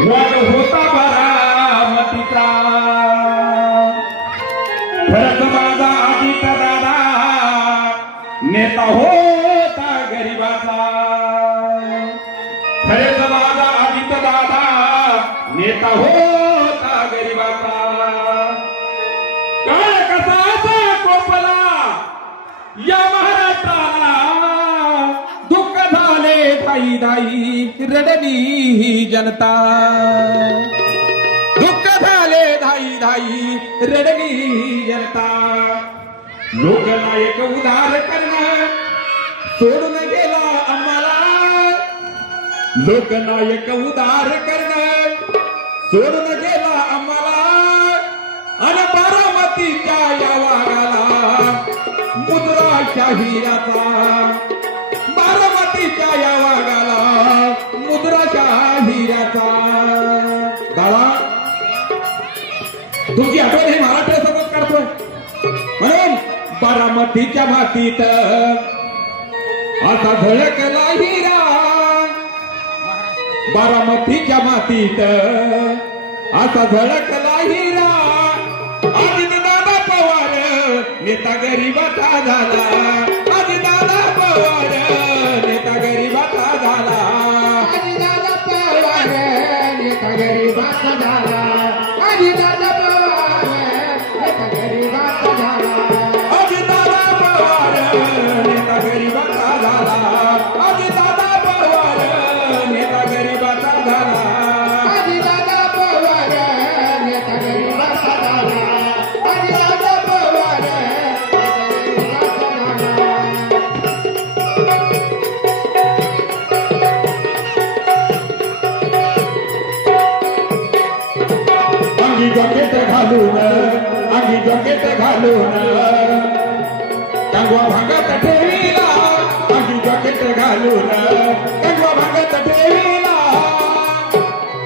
वाद होता बारामतीचा खरंच माझा अजित दादा नेता होता गरिबाचा खरेच माझा अजित दादा नेता होता गरिबाचा काळ कसाचा कोपला या महाराष्ट्राला दुःख झाले धाई धाई रडली ही जनता दुःख झाले धाई धाई रडली ही जनता लोकनायक उधार करणं सोडून गेला आम्हाला लोकनायक उधार करणं सोडून गेला आम्हाला आणि बारामतीच्या या वाघाला मुद्रा शाहिराचा बारामतीच्या या वाघाला मुद्रा शाहिराचा दादा तुमची आठवण हे महाराष्ट्रासोबत करतोय म्हणून बारामतीच्या मातीत असा झळकला हिरा बारामतीच्या मातीत असा झळकला हिरा अजित दादा पवार नेता गरीबाचा झाला अजित दादा पवार नेता गरीबाचा झाला अजित दादा पवार नेता गरीबाचा झाला अजित दादा पवार नेता गरीबाचा झाला अजित दादा पवार नेता गरीबाचा झाला अजित दादा पवार नेता गरीबाचा झाला अजित दादा पवार नेता गरीबाचा झाला अजित दादा पवार अंगी जॉकेट घालून अंगी जॉकेट घालून कंगवा भांगत ठेवीला अंगी जॉकेट घालून कंगवा भांगत ठेवीला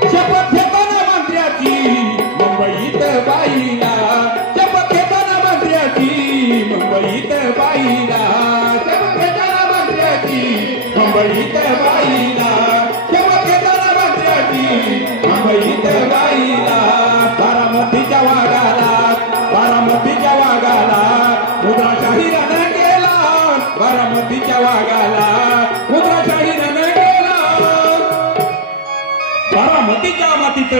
शपथ घेताना मंत्र्याची मुंबईत बाईला शपथ घेताना मंत्र्याची मुंबईत बाईला शपथ घेताना मंत्र्याची मुंबईत बाईला शपथ घेताना मंत्र्याची मुंबईत बाईला बारामतीच्या वाघाला मुद्राशाहीरानं गेला बारामतीच्या वाघाला मुद्राशाहीरानं गेला बारामतीच्या मातीत